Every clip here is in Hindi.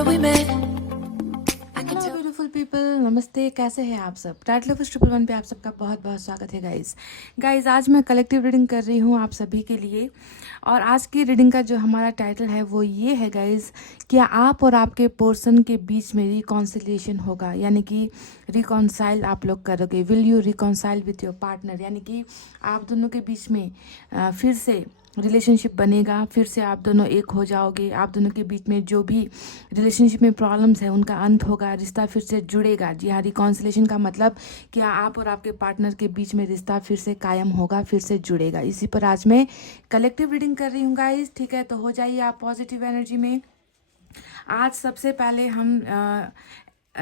remember we met. I can hello tell. Beautiful people, नमस्ते। कैसे हैं आप सब? टाइटल ऑफ 111 पे आप सबका बहुत बहुत स्वागत है गाइस। आज मैं कलेक्टिव रीडिंग कर रही हूँ आप सभी के लिए। और आज की रीडिंग का जो हमारा टाइटल है वो ये है गाइस, क्या आप और आपके पर्सन के बीच में रिकॉन्सिलिएशन होगा, यानी कि रिकॉन्साइल आप लोग करोगे। Will you reconcile with your partner, यानी कि आप दोनों के बीच में फिर से रिलेशनशिप बनेगा, फिर से आप दोनों एक हो जाओगे। आप दोनों के बीच में जो भी रिलेशनशिप में प्रॉब्लम्स है उनका अंत होगा, रिश्ता फिर से जुड़ेगा। जी हाँ, रिकॉन्सिलेशन का मतलब क्या आप और आपके पार्टनर के बीच में रिश्ता फिर से कायम होगा, फिर से जुड़ेगा। इसी पर आज मैं कलेक्टिव रीडिंग कर रही हूँ गाइस, ठीक है। तो हो जाइए आप पॉजिटिव एनर्जी में। आज सबसे पहले हम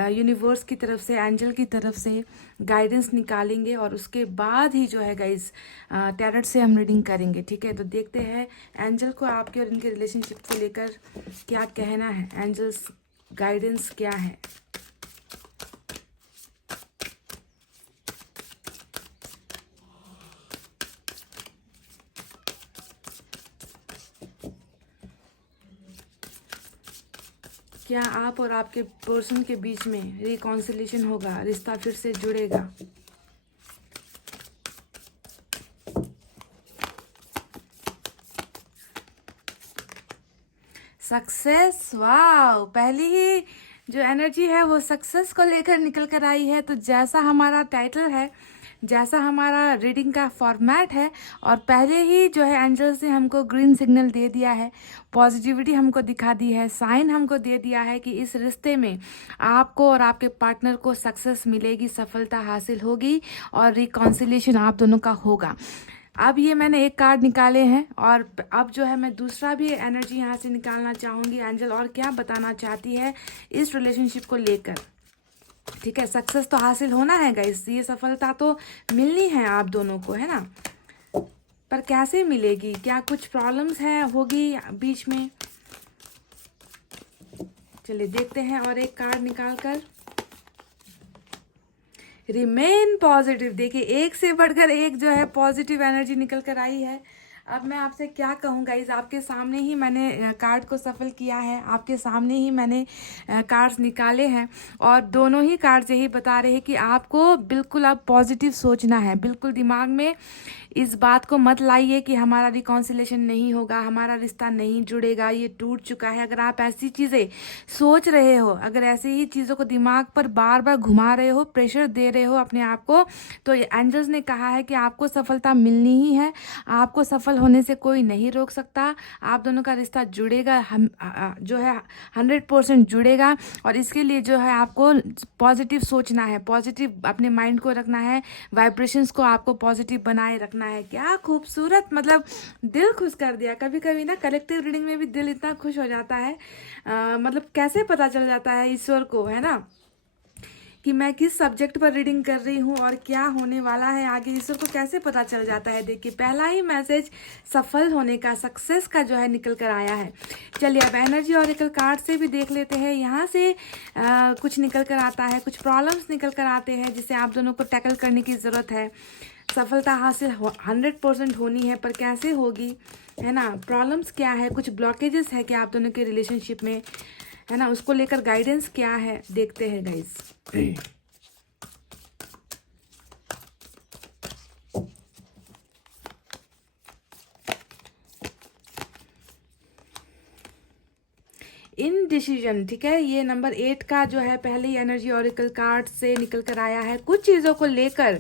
यूनिवर्स की तरफ से, एंजल की तरफ से गाइडेंस निकालेंगे और उसके बाद ही जो है गाइस टैरोट से हम रीडिंग करेंगे, ठीक है। तो देखते हैं एंजल को आपके और इनके रिलेशनशिप को लेकर क्या कहना है, एंजल्स गाइडेंस क्या है। क्या आप और आपके पर्सन के बीच में रिकॉन्सिलेशन होगा, रिश्ता फिर से जुड़ेगा। सक्सेस, वाह। पहली ही जो एनर्जी है वो सक्सेस को लेकर निकल कर आई है। तो जैसा हमारा टाइटल है, जैसा हमारा रीडिंग का फॉर्मेट है, और पहले ही जो है एंजल्स ने हमको ग्रीन सिग्नल दे दिया है, पॉजिटिविटी हमको दिखा दी है, साइन हमको दे दिया है कि इस रिश्ते में आपको और आपके पार्टनर को सक्सेस मिलेगी, सफलता हासिल होगी और रिकॉन्सिलेशन आप दोनों का होगा। अब ये मैंने एक कार्ड निकाले हैं और अब जो है मैं दूसरा भी एनर्जी यहाँ से निकालना चाहूँगी, एंजल और क्या बताना चाहती है इस रिलेशनशिप को लेकर, ठीक है। सक्सेस तो हासिल होना है गाइस, ये सफलता तो मिलनी है आप दोनों को, है ना। पर कैसे मिलेगी, क्या कुछ प्रॉब्लम्स है होगी बीच में, चलिए देखते हैं। और एक कार्ड निकाल कर, रिमेन पॉजिटिव। देखिए एक से बढ़कर एक जो है पॉजिटिव एनर्जी निकल कर आई है। अब मैं आपसे क्या कहूँ गाइज, आपके सामने ही मैंने कार्ड को सफल किया है, आपके सामने ही मैंने कार्ड्स निकाले हैं और दोनों ही कार्ड्स यही बता रहे हैं कि आपको बिल्कुल अब पॉजिटिव सोचना है। बिल्कुल दिमाग में इस बात को मत लाइए कि हमारा रिकॉन्सिलेशन नहीं होगा, हमारा रिश्ता नहीं जुड़ेगा, ये टूट चुका है। अगर आप ऐसी चीज़ें सोच रहे हो, अगर ऐसी ही चीज़ों को दिमाग पर बार बार घुमा रहे हो, प्रेशर दे रहे हो अपने आप को, तो एंजल्स ने कहा है कि आपको सफलता मिलनी ही है। आपको सफल होने से कोई नहीं रोक सकता। आप दोनों का रिश्ता जुड़ेगा, हम जो है 100% जुड़ेगा। और इसके लिए जो है आपको पॉजिटिव सोचना है, पॉजिटिव अपने माइंड को रखना है, वाइब्रेशंस को आपको पॉजिटिव बनाए रखना है। क्या खूबसूरत, मतलब दिल खुश कर दिया। कभी कभी ना कलेक्टिव रीडिंग में भी दिल इतना खुश हो जाता है, मतलब कैसे पता चल जाता है ईश्वर को, है ना, कि मैं किस सब्जेक्ट पर रीडिंग कर रही हूँ और क्या होने वाला है आगे, ईश्वर को कैसे पता चल जाता है। देखिए पहला ही मैसेज सफल होने का, सक्सेस का जो है निकल कर आया है। चलिए अब एनर्जी ऑरेकल कार्ड से भी देख लेते हैं। यहाँ से कुछ निकल कर आता है, कुछ प्रॉब्लम्स निकल कर आते हैं जिसे आप दोनों को टैकल करने की ज़रूरत है। सफलता हासिल 100% होनी है, पर कैसे होगी, है ना। प्रॉब्लम्स क्या है, कुछ ब्लॉकेजेस है क्या आप दोनों के रिलेशनशिप में, है ना, उसको लेकर गाइडेंस क्या है, देखते हैं गाइस। इनडिसीजन, ठीक है। ये नंबर 8 का जो है पहले ही एनर्जी ऑरिकल कार्ड से निकल कर आया है। कुछ चीज़ों को लेकर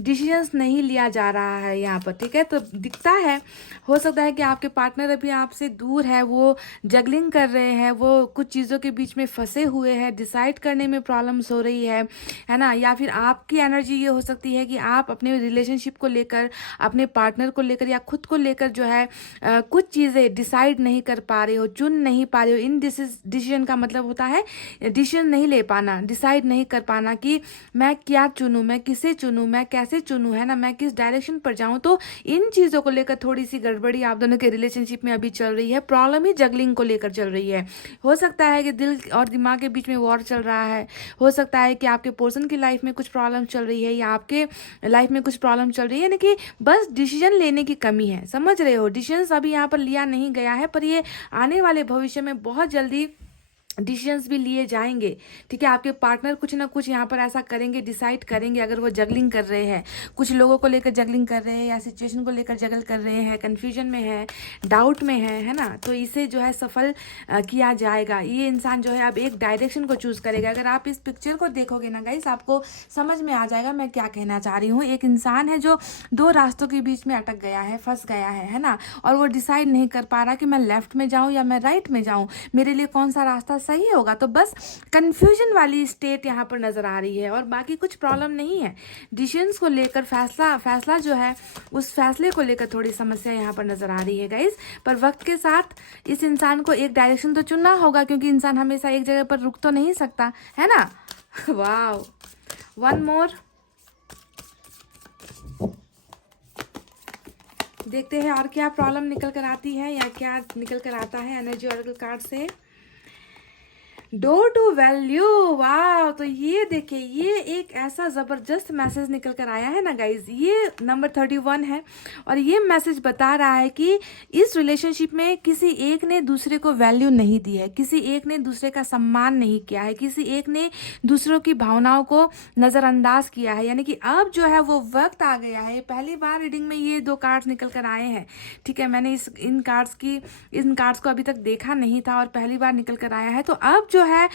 डिसीजंस नहीं लिया जा रहा है यहाँ पर, ठीक है। तो दिखता है, हो सकता है कि आपके पार्टनर अभी आपसे दूर है, वो जगलिंग कर रहे हैं, वो कुछ चीज़ों के बीच में फंसे हुए हैं, डिसाइड करने में प्रॉब्लम्स हो रही है ना। या फिर आपकी एनर्जी ये हो सकती है कि आप अपने रिलेशनशिप को लेकर, अपने पार्टनर को लेकर या खुद को लेकर जो है कुछ चीज़ें डिसाइड नहीं कर पा रहे हो, चुन नहीं पा रहे हो। डिसीजन का मतलब होता है डिसीजन नहीं ले पाना, डिसाइड नहीं कर पाना कि मैं क्या चुनूं, मैं किसे चुनूं, मैं कैसे चुनूं, है ना, मैं किस डायरेक्शन पर जाऊं। तो इन चीज़ों को लेकर थोड़ी सी गड़बड़ी आप दोनों के रिलेशनशिप में अभी चल रही है। प्रॉब्लम ही जगलिंग को लेकर चल रही है। हो सकता है कि दिल और दिमाग के बीच में वॉर चल रहा है, हो सकता है कि आपके पर्सन की लाइफ में कुछ प्रॉब्लम चल रही है या आपके लाइफ में कुछ प्रॉब्लम चल रही है, यानी कि बस डिसीजन लेने की कमी है। समझ रहे हो, डिसीजन अभी यहाँ पर लिया नहीं गया है, पर ये आने वाले भविष्य में बहुत जल्दी डिसीजंस भी लिए जाएंगे, ठीक है। आपके पार्टनर कुछ ना कुछ यहाँ पर ऐसा करेंगे, डिसाइड करेंगे। अगर वो जगलिंग कर रहे हैं, कुछ लोगों को लेकर जगलिंग कर रहे हैं या सिचुएशन को लेकर जगल कर रहे हैं, कन्फ्यूजन में है, डाउट में है ना, तो इसे जो है सफल किया जाएगा। ये इंसान जो है अब एक डायरेक्शन को चूज करेगा। अगर आप इस पिक्चर को देखोगे ना गाइस, आपको समझ में आ जाएगा मैं क्या कहना चाह रही हूँ। एक इंसान है जो दो रास्तों के बीच में अटक गया है, फंस गया है ना, और वो डिसाइड नहीं कर पा रहा कि मैं लेफ्ट में जाऊँ या मैं राइट में जाऊँ, मेरे लिए कौन सा रास्ता सही होगा। तो बस कंफ्यूजन वाली स्टेट यहाँ पर नजर आ रही है और बाकी कुछ प्रॉब्लम नहीं है। डिसीजंस को लेकर फैसला जो है, उस फैसले को लेकर थोड़ी समस्या यहाँ पर नजर आ रही है गाइस। पर वक्त के साथ इस इंसान को एक डायरेक्शन तो चुनना होगा, क्योंकि इंसान हमेशा एक जगह पर रुक तो नहीं सकता है ना। Wow, one more. देखते हैं और क्या प्रॉब्लम निकल कर आती है या क्या निकल कर आता है एनर्जी ऑरेकल कार्ड से। डोर टू वैल्यू, वाह। तो ये देखिए, ये एक ऐसा जबरदस्त मैसेज निकल कर आया है ना गाइज। ये नंबर 31 है और ये मैसेज बता रहा है कि इस रिलेशनशिप में किसी एक ने दूसरे को वैल्यू नहीं दी है, किसी एक ने दूसरे का सम्मान नहीं किया है, किसी एक ने दूसरों की भावनाओं को नज़रअंदाज किया है। यानी कि अब जो है वो वक्त आ गया है। पहली बार रीडिंग में ये दो कार्ड्स निकल कर आए हैं, ठीक है। मैंने इन कार्ड्स को अभी तक देखा नहीं था और पहली बार निकल कर आया है। तो अब जो है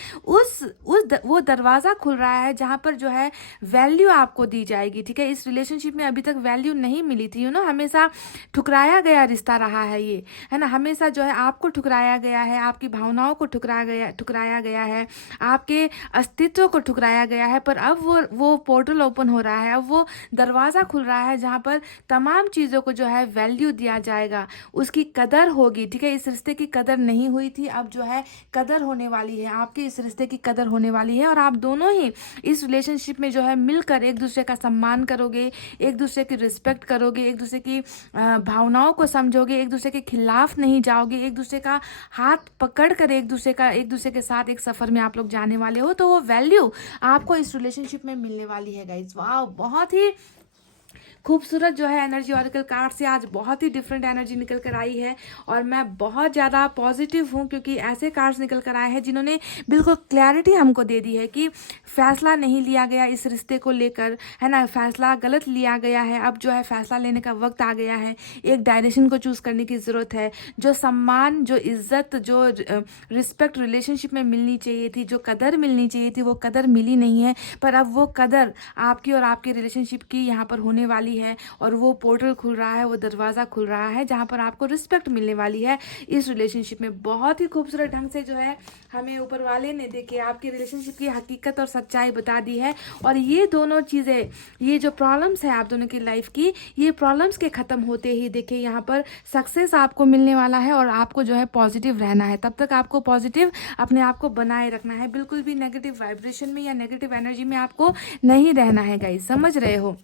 वो दरवाजा खुल रहा है जहां पर जो है वैल्यू आपको दी जाएगी, ठीक है। इस रिलेशनशिप में अभी तक वैल्यू नहीं मिली थी, हमेशा ठुकराया गया रिश्ता रहा है ये, है ना। हमेशा जो है आपको ठुकराया गया है, आपकी भावनाओं को ठुकराया गया है, आपके अस्तित्व को ठुकराया गया है। पर अब वो पोर्टल ओपन हो रहा है, अब वो दरवाजा खुल रहा है जहां पर तमाम चीजों को जो है वैल्यू दिया जाएगा, उसकी कदर होगी, ठीक है। इस रिश्ते की कदर नहीं हुई थी, अब जो है कदर होने वाली है, आपके इस रिश्ते की कदर होने वाली है और आप दोनों ही इस रिलेशनशिप में जो है मिलकर एक दूसरे का सम्मान करोगे, एक दूसरे की रिस्पेक्ट करोगे, एक दूसरे की भावनाओं को समझोगे, एक दूसरे के खिलाफ नहीं जाओगे, एक दूसरे का हाथ पकड़ कर एक दूसरे के साथ एक सफर में आप लोग जाने वाले हो। तो वो वैल्यू आपको इस रिलेशनशिप में मिलने वाली है गाइस। वाह, बहुत ही खूबसूरत जो है एनर्जी ऑरेकल कार्ड से आज बहुत ही डिफरेंट एनर्जी निकल कर आई है और मैं बहुत ज़्यादा पॉजिटिव हूँ, क्योंकि ऐसे कार्ड्स निकल कर आए हैं जिन्होंने बिल्कुल क्लैरिटी हमको दे दी है कि फैसला नहीं लिया गया इस रिश्ते को लेकर, है ना। फैसला गलत लिया गया है, अब जो है फैसला लेने का वक्त आ गया है, एक डायरेक्शन को चूज़ करने की ज़रूरत है। जो सम्मान, जो इज्जत, जो रिस्पेक्ट रिलेशनशिप में मिलनी चाहिए थी, जो कदर मिलनी चाहिए थी, वो कदर मिली नहीं है। पर अब वो कदर आपकी और आपके रिलेशनशिप की यहाँ पर होने वाली है और वो पोर्टल खुल रहा है, वो दरवाज़ा खुल रहा है जहाँ पर आपको रिस्पेक्ट मिलने वाली है इस रिलेशनशिप में। बहुत ही खूबसूरत ढंग से जो है हमें ऊपर वाले ने देखिए आपकी रिलेशनशिप की हकीकत और सच्चाई बता दी है। और ये दोनों चीज़ें, ये जो प्रॉब्लम्स है आप दोनों की लाइफ की, ये प्रॉब्लम्स के ख़त्म होते ही देखिए यहाँ पर सक्सेस आपको मिलने वाला है और आपको जो है पॉजिटिव रहना है। तब तक आपको पॉजिटिव अपने आप को बनाए रखना है, बिल्कुल भी नेगेटिव वाइब्रेशन में या नेगेटिव एनर्जी में आपको नहीं रहना है गाइस, समझ रहे हो।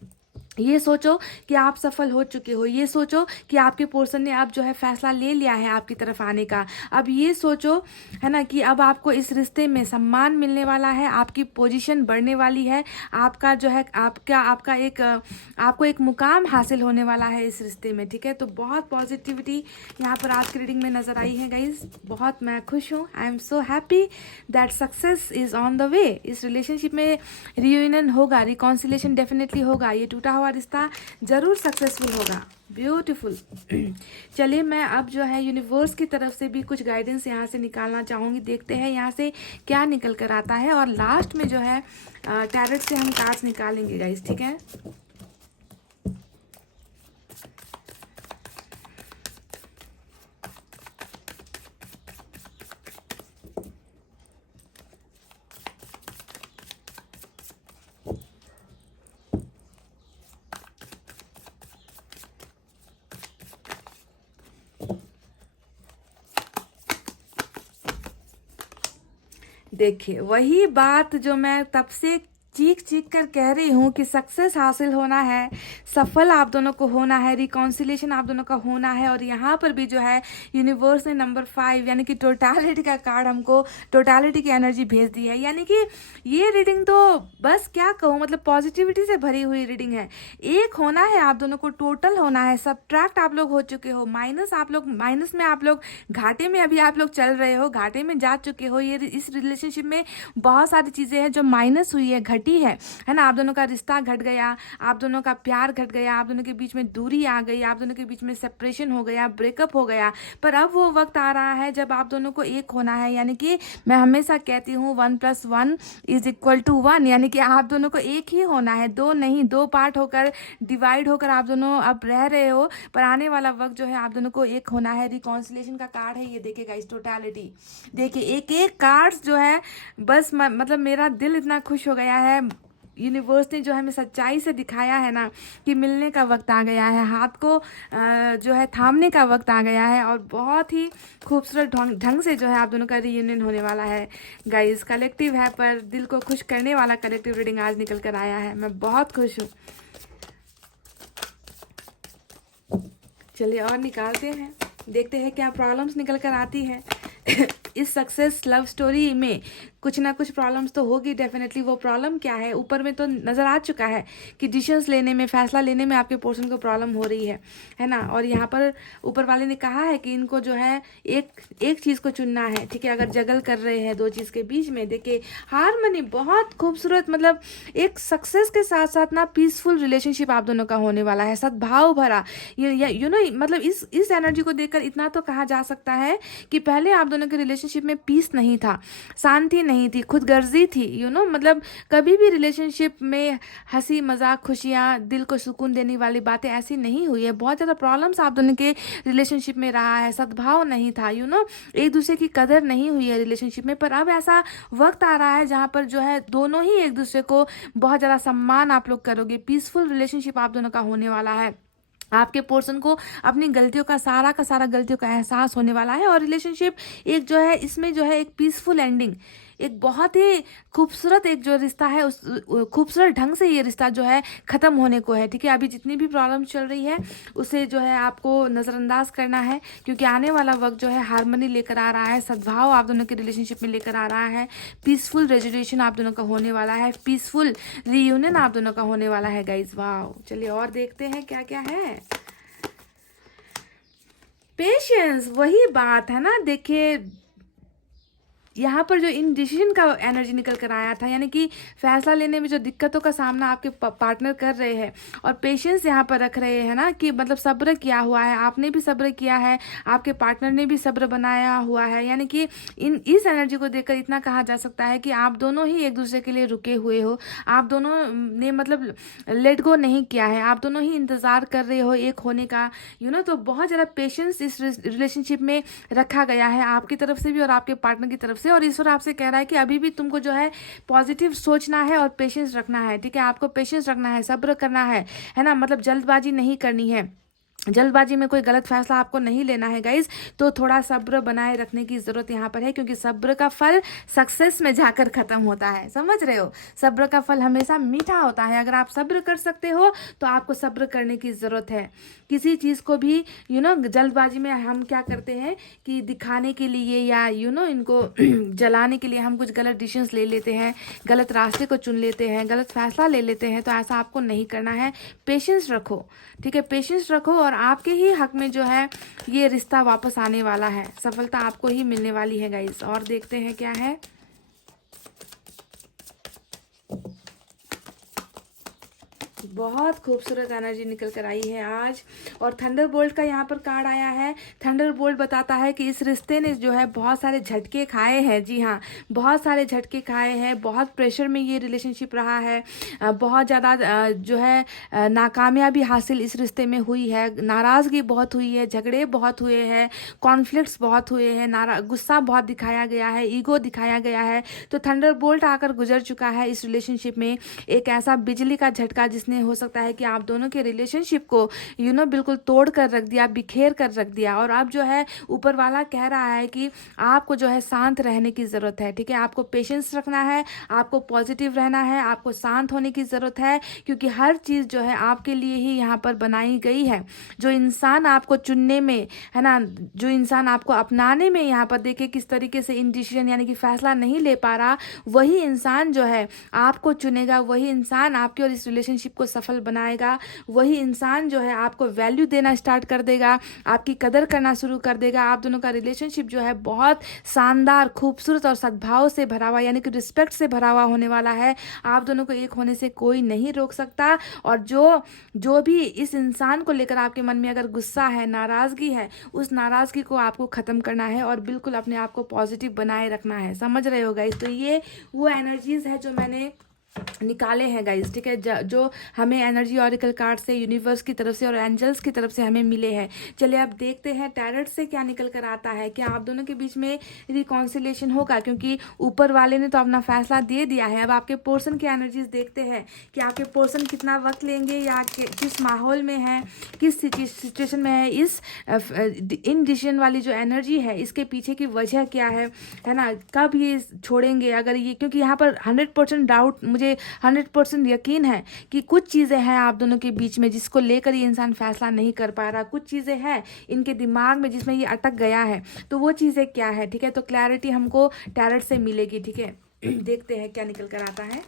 ये सोचो कि आप सफल हो चुके हो, ये सोचो कि आपके पर्सन ने अब जो है फैसला ले लिया है आपकी तरफ आने का। अब ये सोचो, है ना, कि अब आपको इस रिश्ते में सम्मान मिलने वाला है, आपकी पोजीशन बढ़ने वाली है, आपका जो है आपको एक मुकाम हासिल होने वाला है इस रिश्ते में, ठीक है। तो बहुत पॉजिटिविटी यहाँ पर आज की रीडिंग में नजर आई है गाइज। बहुत मैं खुश हूँ, I am so happy that success is on the way. इस रिलेशनशिप में रियूनियन होगा, रिकॉन्सिलेशन डेफिनेटली होगा, ये टूटा हुआ रिश्ता जरूर सक्सेसफुल होगा। ब्यूटीफुल। चलिए मैं अब जो है यूनिवर्स की तरफ से भी कुछ गाइडेंस यहाँ से निकालना चाहूँगी, देखते हैं यहाँ से क्या निकल कर आता है और लास्ट में जो है टैरेट से हम कार्ड्स निकालेंगे गाइस, ठीक है। देखिए वही बात जो मैं तब से चीख चीख कर कह रही हूँ कि सक्सेस हासिल होना है, सफल आप दोनों को होना है, रिकॉन्सिलेशन आप दोनों का होना है। और यहाँ पर भी जो है यूनिवर्स ने नंबर 5 यानी कि टोटालिटी का कार्ड हमको टोटालिटी की एनर्जी भेज दी है। यानी कि ये रीडिंग तो बस क्या कहूँ, मतलब पॉजिटिविटी से भरी हुई रीडिंग है। एक होना है आप दोनों को, टोटल होना है, सबट्रैक्ट आप लोग हो चुके हो, माइनस में आप लोग, घाटे में अभी आप लोग चल रहे हो, घाटे में जा चुके हो। ये इस रिलेशनशिप में बहुत सारी चीज़ें हैं जो माइनस हुई है, घटी है ना। आप दोनों का रिश्ता घट गया, आप दोनों का प्यार घट गया, आप दोनों के बीच में दूरी आ गई, आप दोनों के बीच में सेपरेशन हो गया, ब्रेकअप हो गया। पर अब वो वक्त आ रहा है जब आप दोनों को एक होना है। यानी कि मैं हमेशा कहती हूँ 1+1=1, यानी कि आप दोनों को एक ही होना है, दो नहीं, दो पार्ट होकर, डिवाइड होकर आप दोनों अब रह रहे हो। पर आने वाला वक्त जो है आप दोनों को एक होना है। रिकॉन्सिलेशन का कार्ड है ये, देखिएगा इस टोटलिटी, देखिए एक एक कार्ड्स जो है, बस मतलब मेरा दिल इतना खुश हो गया है। यूनिवर्स ने जो हमें सच्चाई से दिखाया है ना कि मिलने का वक्त आ गया है, हाथ को जो है थामने का वक्त आ गया है। और बहुत ही खूबसूरत ढंग से जो है आप दोनों का रीयूनियन होने वाला है गाइस। कलेक्टिव है पर दिल को खुश करने वाला कलेक्टिव रीडिंग आज निकल कर आया है, मैं बहुत खुश हूँ। चलिए और निकालते हैं, देखते हैं क्या प्रॉब्लम्स निकल कर आती है। इस सक्सेस लव स्टोरी में कुछ ना कुछ प्रॉब्लम्स तो होगी डेफिनेटली। वो प्रॉब्लम क्या है, ऊपर में तो नज़र आ चुका है कि डिसीजंस लेने में, फैसला लेने में आपके पर्सन को प्रॉब्लम हो रही है ना। और यहाँ पर ऊपर वाले ने कहा है कि इनको जो है एक चीज़ को चुनना है, ठीक है। अगर जगल कर रहे हैं दो चीज़ के बीच में, देखिए हारमनी बहुत खूबसूरत, मतलब एक सक्सेस के साथ साथ ना पीसफुल रिलेशनशिप आप दोनों का होने वाला है, सद्भाव भरा। यू नो मतलब इस एनर्जी को देखकर इतना तो कहा जा सकता है कि पहले आप दोनों के रिलेशनशिप में पीस नहीं था, शांति नहीं थी, खुदगर्जी थी। मतलब कभी भी रिलेशनशिप में हंसी मजाक, खुशियाँ, दिल को सुकून देने वाली बातें ऐसी नहीं हुई है। बहुत ज़्यादा प्रॉब्लम्स आप दोनों के रिलेशनशिप में रहा है, सद्भाव नहीं था, एक दूसरे की कदर नहीं हुई है रिलेशनशिप में। पर अब ऐसा वक्त आ रहा है जहाँ पर जो है दोनों ही एक दूसरे को बहुत ज़्यादा सम्मान आप लोग करोगे। पीसफुल रिलेशनशिप आप दोनों का होने वाला है। आपके पर्सन को अपनी गलतियों का सारा गलतियों का एहसास होने वाला है। और रिलेशनशिप एक जो है, इसमें जो है एक पीसफुल एंडिंग, एक बहुत ही खूबसूरत एक जो रिश्ता है, उस खूबसूरत ढंग से ये रिश्ता जो है ख़त्म होने को है, ठीक है। अभी जितनी भी प्रॉब्लम चल रही है उसे जो है आपको नज़रअंदाज करना है, क्योंकि आने वाला वक्त जो है हारमनी लेकर आ रहा है, सद्भाव आप दोनों के रिलेशनशिप में लेकर आ रहा है। पीसफुल रेजोल्यूशन आप दोनों का होने वाला है, पीसफुल रीयूनियन आप दोनों का होने वाला है गाइज। वाह, चलिए और देखते हैं क्या क्या है। पेशेंस, वही बात है ना। देखिए यहाँ पर जो इन डिसीजन का एनर्जी निकल कर आया था, यानी कि फैसला लेने में जो दिक्कतों का सामना आपके पार्टनर कर रहे हैं, और पेशेंस यहाँ पर रख रहे हैं ना, कि मतलब सब्र किया हुआ है, आपने भी सब्र किया है, आपके पार्टनर ने भी सब्र बनाया हुआ है। यानी कि इस एनर्जी को देखकर इतना कहा जा सकता है कि आप दोनों ही एक दूसरे के लिए रुके हुए हो, आप दोनों ने मतलब लेट गो नहीं किया है, आप दोनों ही इंतज़ार कर रहे हो एक होने का। तो बहुत ज़्यादा पेशेंस इस रिलेशनशिप में रखा गया है आपकी तरफ से भी और आपके पार्टनर की तरफ से। और ईश्वर आपसे कह रहा है कि अभी भी तुमको जो है पॉजिटिव सोचना है और पेशेंस रखना है, ठीक है। आपको पेशेंस रखना है, सब्र करना है ना। मतलब जल्दबाजी नहीं करनी है, जल्दबाजी में कोई गलत फैसला आपको नहीं लेना है गाइज। तो थोड़ा सब्र बनाए रखने की ज़रूरत यहाँ पर है, क्योंकि सब्र का फल सक्सेस में जाकर ख़त्म होता है, समझ रहे हो। सब्र का फल हमेशा मीठा होता है। अगर आप सब्र कर सकते हो तो आपको सब्र करने की ज़रूरत है। किसी चीज़ को भी जल्दबाजी में हम क्या करते हैं कि दिखाने के लिए या इनको जलाने के लिए हम कुछ गलत डिसीजंस ले लेते हैं, गलत रास्ते को चुन लेते हैं, गलत फैसला ले लेते हैं। तो ऐसा आपको नहीं करना है, पेशेंस रखो, ठीक है, पेशेंस रखो। और आपके ही हक में जो है ये रिश्ता वापस आने वाला है, सफलता आपको ही मिलने वाली है गाइस। और देखते हैं क्या है। बहुत खूबसूरत एनर्जी निकल कर आई है आज। और थंडरबोल्ट का यहाँ पर कार्ड आया है। थंडरबोल्ट बताता है कि इस रिश्ते ने जो है बहुत सारे झटके खाए हैं। जी हाँ, बहुत सारे झटके खाए हैं, बहुत प्रेशर में ये रिलेशनशिप रहा है, बहुत ज़्यादा जो है नाकामयाबी हासिल इस रिश्ते में हुई है, नाराज़गी बहुत हुई है, झगड़े बहुत हुए हैं, कॉन्फ्लिक्ट्स बहुत हुए हैं, गुस्सा बहुत दिखाया गया है, ईगो दिखाया गया है। तो थंडरबोल्ट आकर गुजर चुका है इस रिलेशनशिप में, एक ऐसा बिजली का झटका जिसने हैं, हो सकता है कि आप दोनों के रिलेशनशिप को बिल्कुल तोड़ कर रख दिया, बिखेर कर रख दिया। और अब जो है ऊपर वाला कह रहा है कि आपको जो है शांत रहने की ज़रूरत है, ठीक है। आपको पेशेंस रखना है, आपको पॉजिटिव रहना है, आपको शांत होने की ज़रूरत है, क्योंकि हर चीज़ जो है आपके लिए ही यहाँ पर बनाई गई है। जो इंसान आपको चुनने में, है ना, जो इंसान आपको अपनाने में यहाँ पर देखिए किस तरीके से इंडिसीजन यानी कि फैसला नहीं ले पा रहा, वही इंसान जो है आपको चुनेगा, वही इंसान आपके और इस रिलेशनशिप को सफल बनाएगा, वही इंसान जो है आपको वैल्यू देना स्टार्ट कर देगा, आपकी कदर करना शुरू कर देगा। आप दोनों का रिलेशनशिप जो है बहुत शानदार, खूबसूरत और सद्भाव से भरा हुआ यानी कि रिस्पेक्ट से भरा हुआ होने वाला है। आप दोनों को एक होने से कोई नहीं रोक सकता। और जो भी इस इंसान को लेकर आपके मन में अगर गुस्सा है, नाराज़गी है, उस नाराज़गी को आपको ख़त्म करना है और बिल्कुल अपने आप को पॉजिटिव बनाए रखना है। समझ रहे हो गाइस? तो ये वो एनर्जीज़ है जो मैंने निकाले हैं गाइस, ठीक है, जो हमें एनर्जी ऑरिकल कार्ड से, यूनिवर्स की तरफ से और एंजल्स की तरफ से हमें मिले हैं। चलिए अब देखते हैं टैरट से क्या निकल कर आता है। क्या आप दोनों के बीच में रिकॉन्सिलेशन होगा? क्योंकि ऊपर वाले ने तो अपना फैसला दे दिया है। अब आपके पोर्सन की एनर्जीज देखते हैं कि आपके पोर्सन कितना वक्त लेंगे या किस माहौल में है, किस सिचुएशन में है। इस इनडिसीजन वाली जो एनर्जी है, इसके पीछे की वजह क्या है ना, कब ये छोड़ेंगे? अगर ये, क्योंकि यहाँ पर 100% डाउट, मुझे 100% यकीन है कि कुछ चीज़ें हैं आप दोनों के बीच में जिसको लेकर ये इंसान फैसला नहीं कर पा रहा। कुछ चीज़ें हैं इनके दिमाग में जिसमें ये अटक गया है। तो वो चीज़ें क्या है, ठीक है। तो क्लैरिटी हमको टैरट से मिलेगी, ठीक है। देखते हैं क्या निकल कर आता है।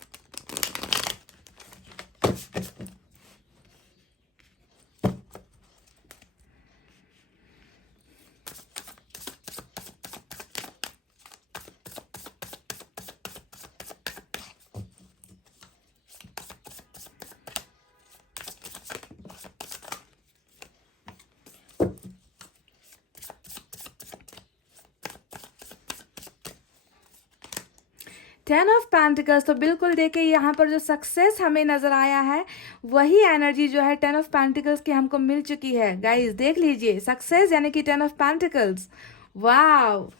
टेन ऑफ पेंटिकल्स, तो बिल्कुल देखिए यहाँ पर जो सक्सेस हमें नजर आया है, वही एनर्जी जो है 10 ऑफ पेंटिकल्स की हमको मिल चुकी है। गाइस देख लीजिए, सक्सेस यानी कि 10 of pentacles. Wow,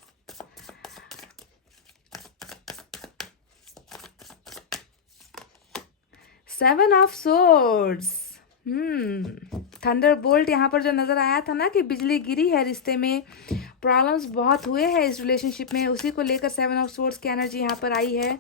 seven of swords. Thunder bolt यहाँ पर जो नजर आया था ना कि बिजली गिरी है रिश्ते में, प्रॉब्लम्स बहुत हुए हैं इस रिलेशनशिप में, उसी को लेकर 7 ऑफ सोर्ड्स की एनर्जी यहाँ पर आई है।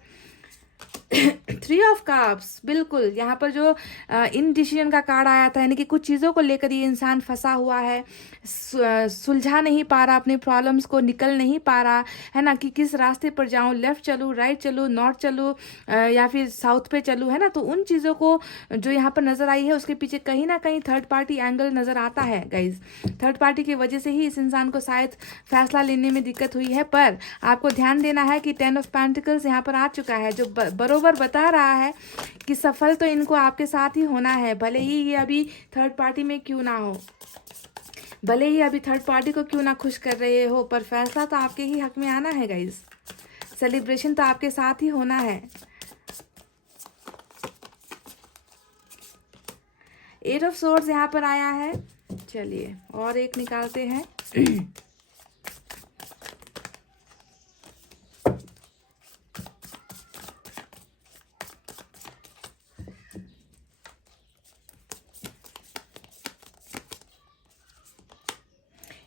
3 ऑफ कप्स, बिल्कुल यहाँ पर जो इनडिसीजन का कार्ड आया था, यानी कि कुछ चीज़ों को लेकर ये इंसान फंसा हुआ है, सुलझा नहीं पा रहा, अपने प्रॉब्लम्स को निकल नहीं पा रहा है ना, कि किस रास्ते पर जाऊँ, लेफ्ट चलूँ, राइट चलूँ, नॉर्थ चलूँ या फिर साउथ पे चलूँ, है ना। तो उन चीज़ों को जो यहाँ पर नज़र आई है, उसके पीछे कहीं ना कहीं थर्ड पार्टी एंगल नज़र आता है गाइज। थर्ड पार्टी की वजह से ही इस इंसान को शायद फैसला लेने में दिक्कत हुई है। पर आपको ध्यान देना है कि 10 ऑफ पेंटिकल्स यहाँ पर आ चुका है, जो बरोबर बता रहा है कि सफल तो इनको आपके साथ ही होना है, भले ही ये अभी थर्ड पार्टी में क्यों ना हो, भले ही अभी थर्ड पार्टी को क्यों ना खुश कर रहे हो, पर फैसला तो आपके ही हक में आना है गाइज। सेलिब्रेशन तो आपके साथ ही होना है। 8 ऑफ सोर्ड्स यहाँ पर आया है। चलिए और एक निकालते हैं।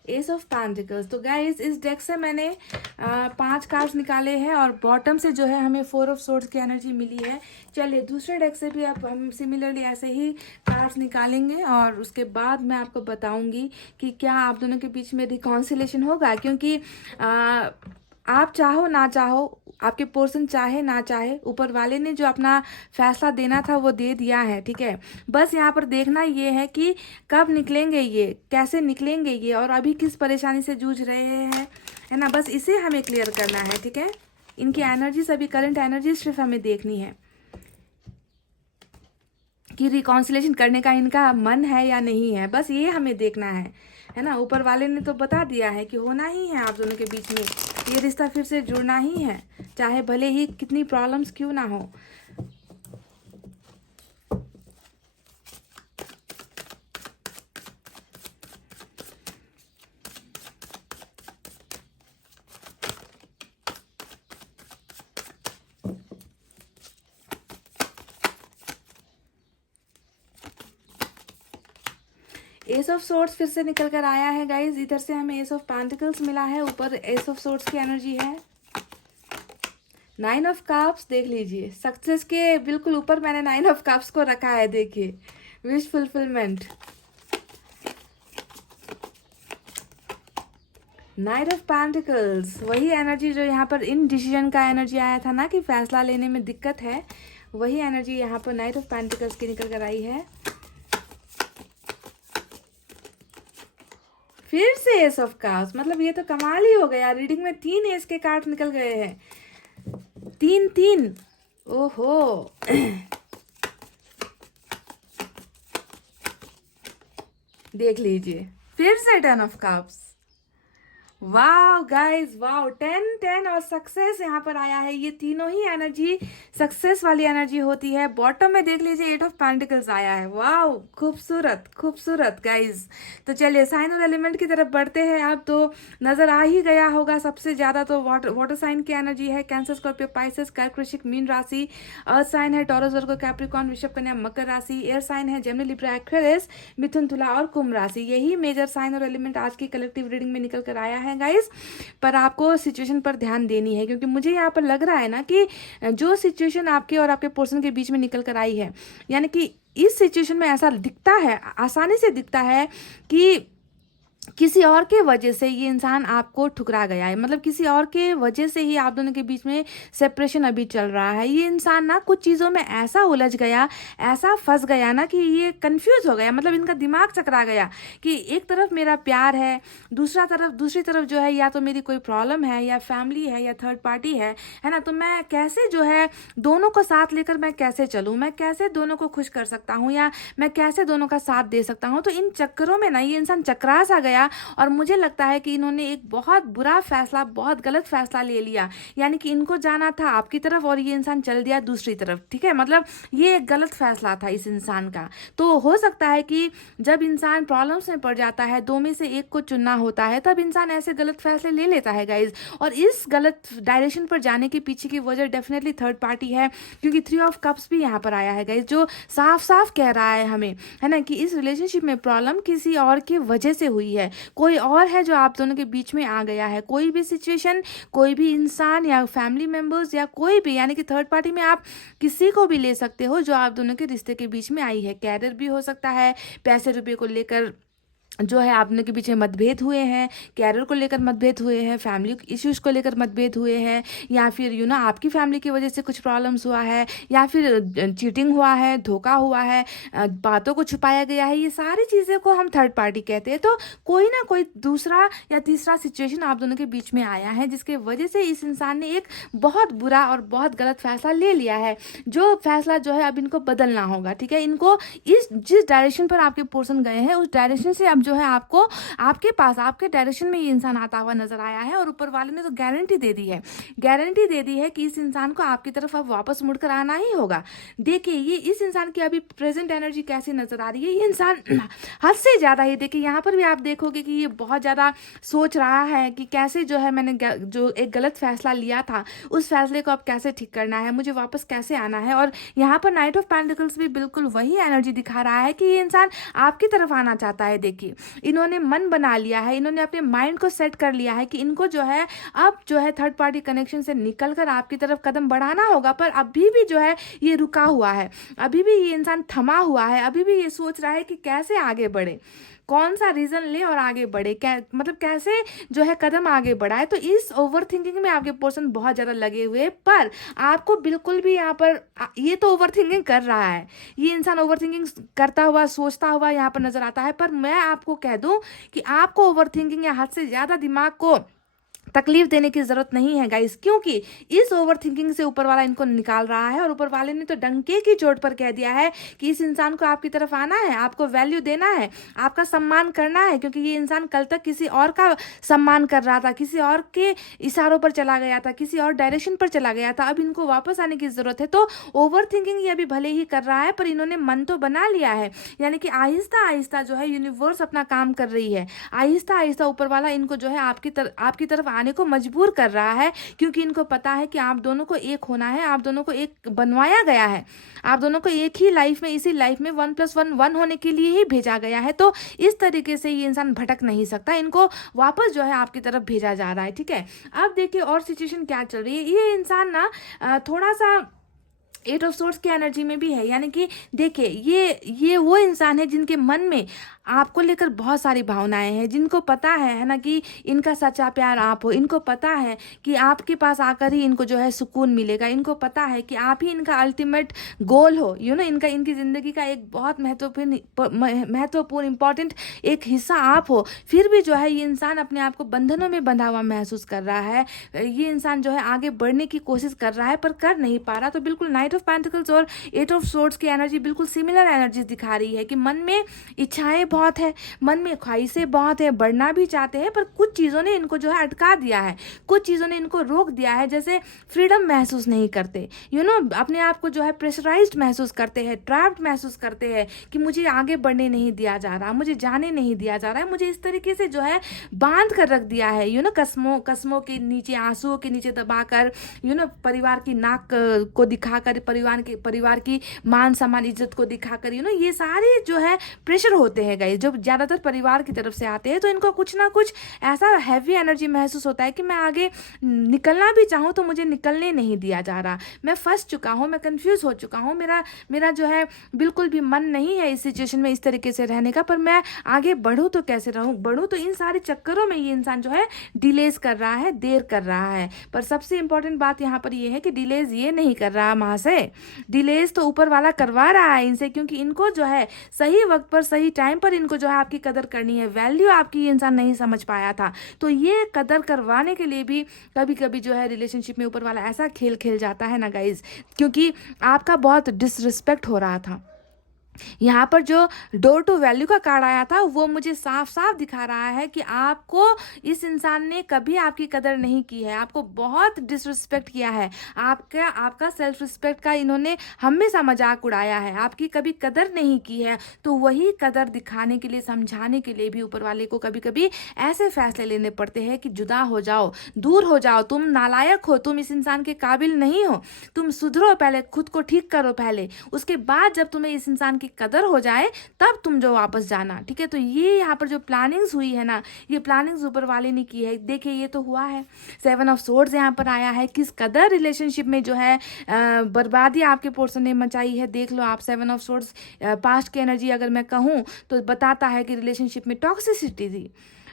S of pentacles. तो गाइस इस डेक से मैंने 5 कार्ड्स निकाले हैं और बॉटम से जो है हमें 4 ऑफ सोर्ड्स की एनर्जी मिली है। चलिए दूसरे डेक से भी अब हम सिमिलरली ऐसे ही कार्ड्स निकालेंगे और उसके बाद मैं आपको बताऊंगी कि क्या आप दोनों के बीच में रिकॉन्सिलेशन होगा। क्योंकि आप चाहो ना चाहो, आपके पर्सन चाहे ना चाहे, ऊपर वाले ने जो अपना फैसला देना था वो दे दिया है, ठीक है। बस यहाँ पर देखना ये है कि कब निकलेंगे ये, कैसे निकलेंगे ये, और अभी किस परेशानी से जूझ रहे हैं, है ना। बस इसे हमें क्लियर करना है, ठीक है। इनकी एनर्जीज, अभी करंट एनर्जीज सिर्फ हमें देखनी है कि रिकॉन्सिलेशन करने का इनका मन है या नहीं है, बस ये हमें देखना है ना। ऊपर वाले ने तो बता दिया है कि होना ही है आप दोनों के बीच में, ये रिश्ता फिर से जुड़ना ही है, चाहे भले ही कितनी प्रॉब्लम्स क्यों ना हो। एस ऑफ सोर्ड्स फिर से निकल कर आया है गाइज। इधर से हमें एस ऑफ पेंटिकल्स मिला है, ऊपर एस ऑफ सोर्ड्स की एनर्जी है। 9 ऑफ कप्स देख लीजिए, सक्सेस के बिल्कुल ऊपर मैंने 9 ऑफ कप्स को रखा है, देखिए विश फुलफिलमेंट। 9 ऑफ पेंटिकल्स, वही एनर्जी जो यहाँ पर इन डिसीजन का एनर्जी आया था ना कि फैसला लेने में दिक्कत है, वही एनर्जी यहाँ पर 9 ऑफ पेंटिकल्स की निकल कर आई है। फिर से एस ऑफ कप्स, मतलब ये तो कमाल ही हो गया, रीडिंग में 3 एस के कार्ड निकल गए हैं, 3 ओहो। देख लीजिए फिर से 10 of cups. Wow guys, wow, 10 और सक्सेस यहाँ पर आया है। ये तीनों ही एनर्जी सक्सेस वाली एनर्जी होती है। बॉटम में देख लीजिए 8 ऑफ पेंटिकल्स आया है। वाओ, खूबसूरत खूबसूरत गाइस। तो चलिए साइन और एलिमेंट की तरफ बढ़ते हैं। अब तो नजर आ ही गया होगा सबसे ज्यादा तो वाटर साइन की एनर्जी है। कैंसर, स्कॉर्पियो, पाइसेस, कर्क, वृश्चिक, मीन राशि। अर्थ साइन है टॉरस, वर्गो, कैप्रिकॉर्न, वृषभ, कन्या, मकर राशि। एयर साइन है जेमिनी, लिब्रा, एक्वेरियस, मिथुन, तुला और कुंभ राशि। यही मेजर साइन और एलिमेंट आज की कलेक्टिव रीडिंग में निकल कर आया है गाइस। पर आपको सिचुएशन पर ध्यान देनी है, क्योंकि मुझे यहाँ पर लग रहा है ना कि जो सिचुएशन आपके और आपके पर्सन के बीच में निकल कर आई है, यानी कि इस सिचुएशन में ऐसा दिखता है, आसानी से दिखता है कि किसी और के वजह से ये इंसान आपको ठुकरा गया है। मतलब किसी और के वजह से ही आप दोनों के बीच में सेपरेशन अभी चल रहा है। ये इंसान ना कुछ चीज़ों में ऐसा उलझ गया, ऐसा फंस गया ना कि ये कंफ्यूज हो गया। मतलब इनका दिमाग चकरा गया कि एक तरफ मेरा प्यार है, दूसरी तरफ जो है या तो मेरी कोई प्रॉब्लम है, या फैमिली है, या थर्ड पार्टी है ना। तो मैं कैसे जो है दोनों को साथ लेकर मैं कैसे चलूँ, मैं कैसे दोनों को खुश कर सकता हूँ, या मैं कैसे दोनों का साथ दे सकता हूँ। तो इन चक्करों में ना ये इंसान चकरा सा गया, और मुझे लगता है कि इन्होंने एक बहुत बुरा फैसला, बहुत गलत फैसला ले लिया। यानी कि इनको जाना था आपकी तरफ और ये इंसान चल दिया दूसरी तरफ। ठीक है, मतलब ये एक गलत फैसला था इस इंसान का। तो हो सकता है कि जब इंसान प्रॉब्लम्स में पड़ जाता है, दो में से एक को चुनना होता है, तब इंसान ऐसे गलत फैसले ले लेता है गाइज। और इस गलत डायरेक्शन पर जाने के पीछे की वजह डेफिनेटली थर्ड पार्टी है, क्योंकि 3 ऑफ कप्स भी यहाँ पर आया है गाइज, जो साफ साफ कह रहा है हमें, है ना, कि इस रिलेशनशिप में प्रॉब्लम किसी और की वजह से हुई है। कोई और है जो आप दोनों के बीच में आ गया है। कोई भी सिचुएशन, कोई भी इंसान या फैमिली मेंबर्स या कोई भी, यानी कि थर्ड पार्टी में आप किसी को भी ले सकते हो जो आप दोनों के रिश्ते के बीच में आई है। कैरियर भी हो सकता है, पैसे रुपए को लेकर जो है आप दोनों के बीच में मतभेद हुए हैं, कैरियर को लेकर मतभेद हुए हैं, फैमिली इश्यूज को लेकर मतभेद हुए हैं, या फिर आपकी फैमिली की वजह से कुछ प्रॉब्लम्स हुआ है, या फिर चीटिंग हुआ है, धोखा हुआ है, बातों को छुपाया गया है। ये सारी चीज़ें को हम थर्ड पार्टी कहते हैं। तो कोई ना कोई दूसरा या तीसरा सिचुएशन आप दोनों के बीच में आया है, जिसके वजह से इस इंसान ने एक बहुत बुरा और बहुत गलत फैसला ले लिया है, जो फैसला जो है अब इनको बदलना होगा। ठीक है, इनको जिस डायरेक्शन पर आपके पर्सन गए हैं उस डायरेक्शन से अब जो है आपको आपके पास आपके डायरेक्शन में ये इंसान आता हुआ नजर आया है। और ऊपर वाले ने तो गारंटी दे दी है कि इस इंसान को आपकी तरफ अब वापस मुड़कर आना ही होगा। देखिए ये इस इंसान की अभी प्रेजेंट एनर्जी कैसी नजर आ रही है। ये इंसान हद से ज्यादा ही, देखिए यहाँ पर भी आप देखोगे कि ये बहुत ज्यादा सोच रहा है कि कैसे जो है मैंने जो एक गलत फैसला लिया था उस फैसले को अब कैसे ठीक करना है, मुझे वापस कैसे आना है। और यहाँ पर नाइट ऑफ पेंटिकल्स भी बिल्कुल वही एनर्जी दिखा रहा है कि ये इंसान आपकी तरफ आना चाहता है। देखिए इन्होंने मन बना लिया है, इन्होंने अपने माइंड को सेट कर लिया है कि इनको जो है अब जो है थर्ड पार्टी कनेक्शन से निकलकर आपकी तरफ कदम बढ़ाना होगा। पर अभी भी जो है ये रुका हुआ है, अभी भी ये इंसान थमा हुआ है, अभी भी ये सोच रहा है कि कैसे आगे बढ़े, कौन सा रीजन ले और आगे बढ़े, मतलब कैसे जो है कदम आगे बढ़ाए। तो इस ओवर थिंकिंग में आपके पर्सन बहुत ज़्यादा लगे हुए, पर आपको बिल्कुल भी यहाँ पर ये तो ओवर थिंकिंग कर रहा है, ये इंसान ओवर थिंकिंग करता हुआ सोचता हुआ यहाँ पर नजर आता है। पर मैं आपको कह दूं कि आपको ओवर थिंकिंग या हद से ज़्यादा दिमाग को तकलीफ देने की जरूरत नहीं है गाइस, क्योंकि इस ओवर थिंकिंग से ऊपर वाला इनको निकाल रहा है। और ऊपर वाले ने तो डंके की चोट पर कह दिया है कि इस इंसान को आपकी तरफ आना है, आपको वैल्यू देना है, आपका सम्मान करना है, क्योंकि ये इंसान कल तक किसी और का सम्मान कर रहा था, किसी और के इशारों पर चला गया था, किसी और डायरेक्शन पर चला गया था। अब इनको वापस आने की जरूरत है। तो ओवर थिंकिंग ये अभी भले ही कर रहा है, पर इन्होंने मन तो बना लिया है। यानी कि आहिस्ता आहिस्ता जो है यूनिवर्स अपना काम कर रही है, आहिस्ता आहिस्ता ऊपर वाला इनको जो है आपकी तरफ आने जाने को मजबूर कर रहा है, क्योंकि इनको पता है कि आप दोनों को एक होना है, आप दोनों को एक बनवाया गया है, आप दोनों को एक ही लाइफ में, इसी लाइफ में 1+1 होने के लिए ही भेजा गया है। तो इस तरीके से ये इंसान भटक नहीं सकता, इनको वापस जो है आपकी तरफ भेजा जा रहा है। ठीक है, अब देखिए और सिचुएशन क्या चल रही है। ये इंसान ना थोड़ा सा 8 ऑफ सोर्स की एनर्जी में भी है, यानी कि देखिए ये वो इंसान है जिनके मन में आपको लेकर बहुत सारी भावनाएं हैं, जिनको पता है ना कि इनका सच्चा प्यार आप हो, इनको पता है कि आपके पास आकर ही इनको जो है सुकून मिलेगा, इनको पता है कि आप ही इनका अल्टीमेट गोल हो, इनकी ज़िंदगी का एक बहुत महत्वपूर्ण इंपॉर्टेंट एक हिस्सा आप हो। फिर भी जो है ये इंसान अपने आप को बंधनों में बंधा हुआ महसूस कर रहा है। ये इंसान जो है आगे बढ़ने की कोशिश कर रहा है पर कर नहीं पा रहा। तो बिल्कुल नाइट ऑफ पेंटिकल्स और 8 ऑफ सोर्ड्स की एनर्जी बिल्कुल सिमिलर एनर्जी दिखा रही है कि मन में इच्छाएं बहुत है, मन में ख्वाहिशें बहुत है, बढ़ना भी चाहते हैं, पर कुछ चीज़ों ने इनको जो है अटका दिया है, कुछ चीज़ों ने इनको रोक दिया है। जैसे फ्रीडम महसूस नहीं करते, अपने आप को जो है प्रेशराइज्ड महसूस करते हैं, ट्रैप्ड महसूस करते हैं कि मुझे आगे बढ़ने नहीं दिया जा रहा, मुझे जाने नहीं दिया जा रहा है, मुझे इस तरीके से जो है बांध कर रख दिया है, कसमों के नीचे, आंसुओं के नीचे दबाकर, परिवार की नाक को दिखाकर, परिवार की मान सम्मान इज्जत को दिखाकर, ये सारे जो है प्रेशर होते हैं गाइस, जो ज़्यादातर परिवार की तरफ से आते हैं। तो इनको कुछ ना कुछ ऐसा हैवी एनर्जी महसूस होता है कि मैं आगे निकलना भी चाहूँ तो मुझे निकलने नहीं दिया जा रहा, मैं फंस चुका हूँ, मैं कंफ्यूज हो चुका हूँ, मेरा जो है बिल्कुल भी मन नहीं है इस सिचुएशन में इस तरीके से रहने का, पर मैं आगे बढ़ूँ तो कैसे बढ़ूँ। तो इन सारे चक्करों में ये इंसान जो है डिलेज कर रहा है, देर कर रहा है। पर सबसे इंपॉर्टेंट बात यहाँ पर ये है कि डिलेज ये नहीं कर रहा महाशय, डिलेज तो ऊपर वाला करवा रहा है इनसे, क्योंकि इनको जो है सही वक्त पर, सही टाइम पर इनको जो है आपकी कदर करनी है, वैल्यू आपकी ये इंसान नहीं समझ पाया था। तो ये कदर करवाने के लिए भी कभी कभी जो है रिलेशनशिप में ऊपर वाला ऐसा खेल खेल जाता है ना गाइज, क्योंकि आपका बहुत डिसरिस्पेक्ट हो रहा था। यहाँ पर जो डोर टू वैल्यू का कार्ड आया था वो मुझे साफ साफ दिखा रहा है कि आपको इस इंसान ने कभी आपकी कदर नहीं की है, आपको बहुत डिसरिस्पेक्ट किया है, आपका सेल्फ रिस्पेक्ट का इन्होंने हमेशा मजाक उड़ाया है, आपकी कभी कदर नहीं की है। तो वही कदर दिखाने के लिए, समझाने के लिए भी ऊपर वाले को कभी कभी ऐसे फैसले लेने पड़ते हैं कि जुदा हो जाओ, दूर हो जाओ, तुम नालायक हो, तुम इस इंसान के काबिल नहीं हो, तुम सुधरो, पहले खुद को ठीक करो पहले, उसके बाद जब तुम्हें इस इंसान कदर हो जाए तब तुम जो वापस जाना। ठीक है, तो ये यहाँ पर जो प्लानिंग्स हुई है ना, ये प्लानिंग्स ऊपर वाले ने की है। देखिए ये तो हुआ है, 7 ऑफ सोर्ड्स यहाँ पर आया है, किस कदर रिलेशनशिप में जो है बर्बादी आपके पोर्सन ने मचाई है। देख लो आप, 7 ऑफ सोर्ड्स पास्ट की एनर्जी अगर मैं कहूँ तो बताता है कि रिलेशनशिप में टॉक्सिसिटी थी,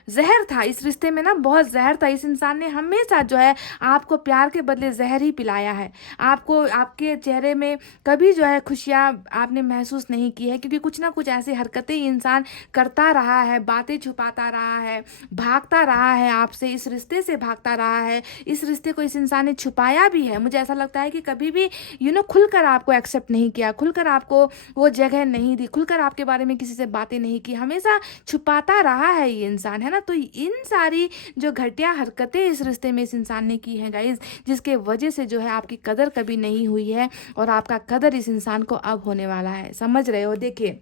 जहर था इस रिश्ते में ना, बहुत जहर था। इस इंसान ने हमेशा जो है आपको प्यार के बदले जहर ही पिलाया है, आपको आपके चेहरे में कभी जो है खुशियाँ आपने महसूस नहीं की है, क्योंकि कुछ ना कुछ ऐसी हरकतें इंसान करता रहा है, बातें छुपाता रहा है, भागता रहा है आपसे, इस रिश्ते से भागता रहा है, इस रिश्ते को इस इंसान ने छुपाया भी है। मुझे ऐसा लगता है कि कभी भी खुलकर आपको एक्सेप्ट नहीं किया, खुलकर आपको वो जगह नहीं दी, खुलकर आपके बारे में किसी से बातें नहीं की, हमेशा छुपाता रहा है ये इंसान, है ना। तो इन सारी जो घटिया हरकतें इस रिश्ते में इस इंसान ने की हैं गाइज, जिसके वजह से जो है आपकी कदर कभी नहीं हुई है और आपका कदर इस इंसान को अब होने वाला है, समझ रहे हो। देखिए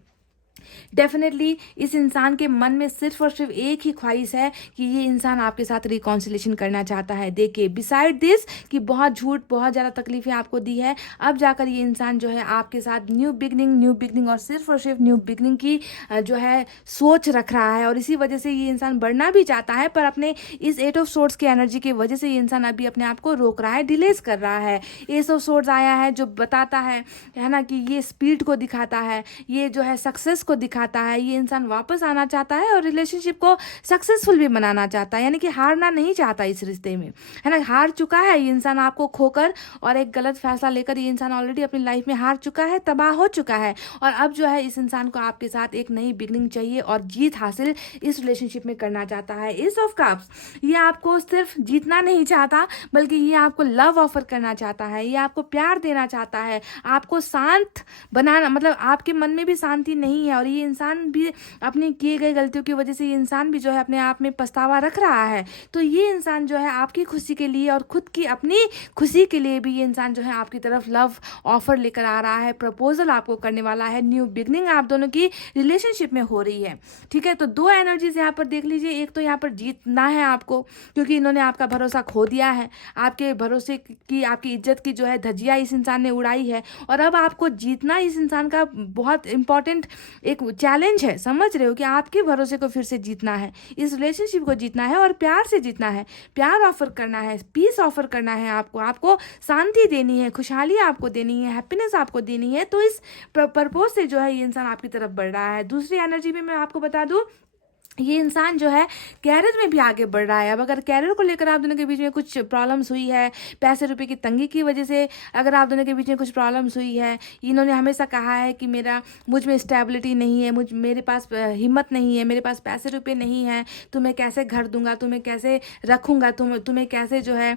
डेफिनेटली इस इंसान के मन में सिर्फ और सिर्फ एक ही ख्वाहिश है कि ये इंसान आपके साथ रिकॉन्सिलेशन करना चाहता है। देखिए बिसाइड दिस कि बहुत झूठ, बहुत ज़्यादा तकलीफें आपको दी है, अब जाकर ये इंसान जो है आपके साथ न्यू बिगनिंग और सिर्फ न्यू बिगनिंग की जो है सोच रख रहा है। और इसी वजह से ये इंसान बढ़ना भी चाहता है, पर अपने इस 8 ऑफ सोर्ड्स की एनर्जी की वजह से ये इंसान अभी अपने आप को रोक रहा है, डिलेज कर रहा है। एस ऑफ सोर्ड्स आया है जो बताता है ना कि ये स्पीड को दिखाता है, ये जो है सक्सेस को दिखाता है, ये इंसान वापस आना चाहता है और रिलेशनशिप को सक्सेसफुल भी बनाना चाहता है, यानी कि हारना नहीं चाहता इस रिश्ते में, है ना। हार चुका है ये इंसान आपको खोकर, और एक गलत फैसला लेकर ये इंसान ऑलरेडी अपनी लाइफ में हार चुका है, तबाह हो चुका है। और अब जो है इस इंसान को आपके साथ एक नई बिगनिंग चाहिए और जीत हासिल इस रिलेशनशिप में करना चाहता है। एस ऑफ कप्स, ये आपको सिर्फ जीतना नहीं चाहता, बल्कि ये आपको लव ऑफर करना चाहता है, ये आपको प्यार देना चाहता है, आपको शांत बनाना, मतलब आपके मन में भी शांति नहीं है और ये इंसान भी अपनी किए गए गलतियों की वजह से ये इंसान भी जो है अपने आप में पछतावा रख रहा है। तो ये इंसान जो है आपकी खुशी के लिए और खुद की अपनी खुशी के लिए भी ये इंसान जो है आपकी तरफ लव ऑफर लेकर आ रहा है, प्रपोजल आपको करने वाला है, न्यू बिगनिंग आप दोनों की रिलेशनशिप में हो रही है। ठीक है, तो दो एनर्जीज यहाँ पर देख लीजिए। एक तो यहाँ पर जीतना है आपको, क्योंकि इन्होंने आपका भरोसा खो दिया है, आपके भरोसे की, आपकी इज्जत की जो है धज्जियां इस इंसान ने उड़ाई है, और अब आपको जीतना इस इंसान का बहुत इंपॉर्टेंट एक चैलेंज है। समझ रहे हो कि आपके भरोसे को फिर से जीतना है, इस रिलेशनशिप को जीतना है और प्यार से जीतना है, प्यार ऑफर करना है, पीस ऑफर करना है आपको शांति देनी है, खुशहाली आपको देनी है, हैप्पीनेस आपको देनी है। तो इस पर्पज से जो है ये इंसान आपकी तरफ बढ़ रहा है। दूसरी एनर्जी में मैं आपको बता दूं, ये इंसान जो है कैरियर में भी आगे बढ़ रहा है। अब अगर कैरियर को लेकर आप दोनों के बीच में कुछ प्रॉब्लम्स हुई है, पैसे रुपए की तंगी की वजह से अगर आप दोनों के बीच में कुछ प्रॉब्लम्स हुई है, इन्होंने हमेशा कहा है कि मुझ में स्टेबिलिटी नहीं है, मेरे पास हिम्मत नहीं है, मेरे पास पैसे रुपए नहीं है, तुम्हें कैसे घर दूंगा, तुम्हें कैसे रखूंगा, तुम्हें कैसे जो है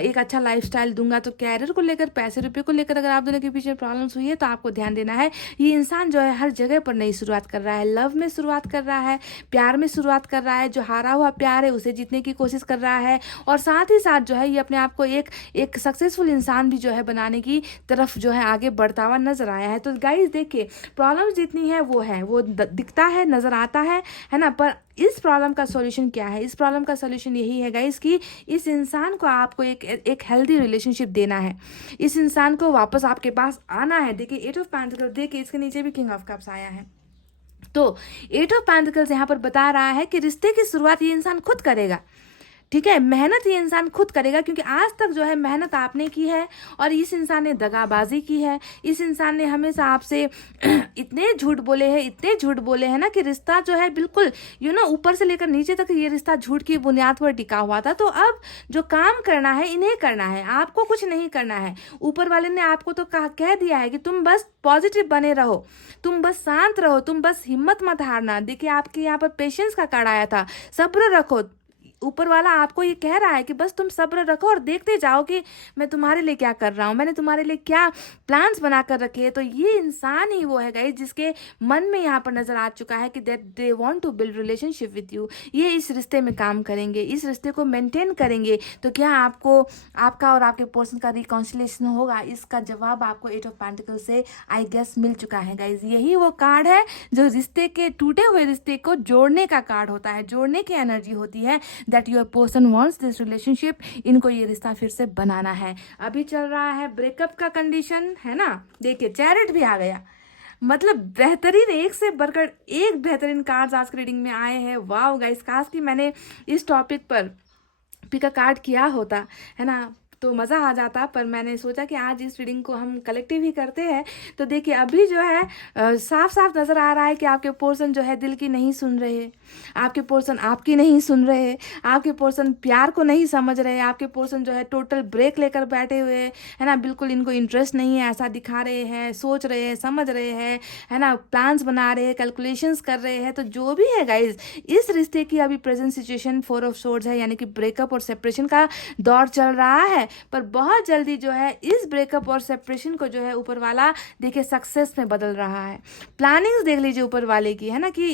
एक अच्छा लाइफस्टाइल दूंगा। तो कैरियर को लेकर, पैसे रुपये को लेकर अगर आप दोनों के बीच में प्रॉब्लम्स हुई है तो आपको ध्यान देना है। ये इंसान जो है हर जगह पर नई शुरुआत कर रहा है, लव में शुरुआत कर रहा है, प्यार में शुरुआत कर रहा है, जो हारा हुआ प्यार है उसे जीतने की कोशिश कर रहा है, और साथ ही साथ जो है ये अपने आप को एक सक्सेसफुल इंसान भी जो है बनाने की तरफ जो है आगे बढ़ता हुआ नजर आया है। तो गाइस देखिए, प्रॉब्लम्स जितनी है वो दिखता है, नजर आता है ना, पर इस प्रॉब्लम का सॉल्यूशन क्या है? इस प्रॉब्लम का सॉल्यूशन यही है गाइस कि इस इंसान को आपको एक हेल्दी रिलेशनशिप देना है, इस इंसान को वापस आपके पास आना है। देखिए 8 ऑफ पेंटिकल्स, देखिए इसके नीचे भी किंग ऑफ कप्स आया है। तो 8 ऑफ पेंटिकल्स यहाँ पर बता रहा है कि रिश्ते की शुरुआत ये इंसान खुद करेगा। ठीक है, मेहनत ये इंसान खुद करेगा, क्योंकि आज तक जो है मेहनत आपने की है और इस इंसान ने दगाबाजी की है। इस इंसान ने हमेशा आपसे इतने झूठ बोले हैं ना कि रिश्ता जो है बिल्कुल ऊपर से लेकर नीचे तक ये रिश्ता झूठ की बुनियाद पर टिका हुआ था। तो अब जो काम करना है इन्हें करना है, आपको कुछ नहीं करना है। ऊपर वाले ने आपको तो कह दिया है कि तुम बस पॉजिटिव बने रहो, तुम बस शांत रहो, तुम बस हिम्मत मत हारना। देखिए आपके यहाँ पर पेशेंस का कार्ड आया था, सब्र रखो। ऊपर वाला आपको ये कह रहा है कि बस तुम सब्र रखो और देखते जाओ कि मैं तुम्हारे लिए क्या कर रहा हूँ, मैंने तुम्हारे लिए क्या प्लान्स बना कर रखे हैं। तो ये इंसान ही वो है गाइस जिसके मन में यहाँ पर नजर आ चुका है कि that they want to build relationship with you. ये इस रिश्ते में काम करेंगे, इस रिश्ते को मेंटेन करेंगे। तो क्या आपको आपका और आपके पर्सन का रिकॉन्सिलेशन होगा? इसका जवाब आपको 8 ऑफ पेंटिकल्स से आई गेस मिल चुका है गाइज। यही वो कार्ड है जो रिश्ते के, टूटे हुए रिश्ते को जोड़ने का कार्ड होता है, जोड़ने की एनर्जी होती है। That your person wants this relationship, इनको ये रिश्ता फिर से बनाना है। अभी चल रहा है ब्रेकअप का कंडीशन है ना। देखिए चैरिट भी आ गया, मतलब बेहतरीन, एक से बढ़कर एक बेहतरीन कार्ड्स आज की रीडिंग में आए हैं। वाओ गाइस, काश कि मैंने इस टॉपिक पर पिक अ कार्ड किया होता है ना, तो मज़ा आ जाता। पर मैंने सोचा कि आज इस रीडिंग को हम कलेक्टिव ही करते हैं। तो देखिए अभी जो है साफ साफ नज़र आ रहा है कि आपके पर्सन जो है दिल की नहीं सुन रहे, आपके पर्सन आपकी नहीं सुन रहे, आपके पर्सन प्यार को नहीं समझ रहे, आपके पर्सन जो है टोटल ब्रेक लेकर बैठे हुए है ना, बिल्कुल इनको इंटरेस्ट नहीं है ऐसा दिखा रहे हैं, सोच रहे हैं, समझ रहे हैं, है ना, प्लान्स बना रहे हैं, कैलकुलेशंस कर रहे हैं। तो जो भी है गाइज, इस रिश्ते की अभी प्रेजेंट सिचुएशन 4 ऑफ सोर्ड्स है, यानी कि ब्रेकअप और सेपरेशन का दौर चल रहा है। पर बहुत जल्दी जो है इस ब्रेकअप और सेपरेशन को जो है ऊपर वाला देखिए सक्सेस में बदल रहा है। प्लानिंग्स देख लीजिए ऊपर वाले की, है ना, कि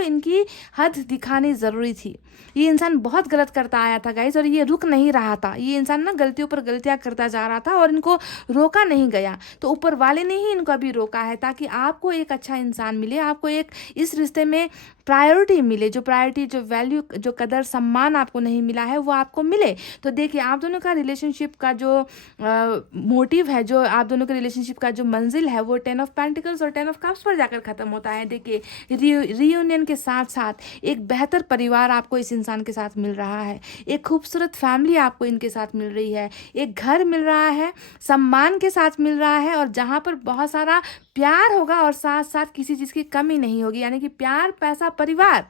इनकी हद दिखानी ज़रूरी थी। ये इंसान बहुत गलत करता आया था गाइज, और ये रुक नहीं रहा था। ये इंसान ना गलतियों पर गलतियां करता जा रहा था और इनको रोका नहीं गया। तो ऊपर वाले ने ही इनको अभी रोका है ताकि आपको एक अच्छा इंसान मिले, आपको एक इस रिश्ते में प्रायोरिटी मिले, जो प्रायोरिटी, जो वैल्यू, जो कदर सम्मान आपको नहीं मिला है वो आपको मिले। तो देखिए आप दोनों का रिलेशनशिप का जो मोटिव है, जो आप दोनों के रिलेशनशिप का जो मंजिल है वो 10 ऑफ पेंटिकल्स और 10 ऑफ कप्स पर जाकर खत्म होता है। देखिए रियूनियन के साथ साथ एक बेहतर परिवार आपको इस इंसान के साथ मिल रहा है, एक खूबसूरत फैमिली आपको इनके साथ मिल रही है, एक घर मिल रहा है, सम्मान के साथ मिल रहा है, और जहाँ पर बहुत सारा प्यार होगा और साथ साथ किसी चीज़ की कमी नहीं होगी। यानी कि प्यार, पैसा, परिवार,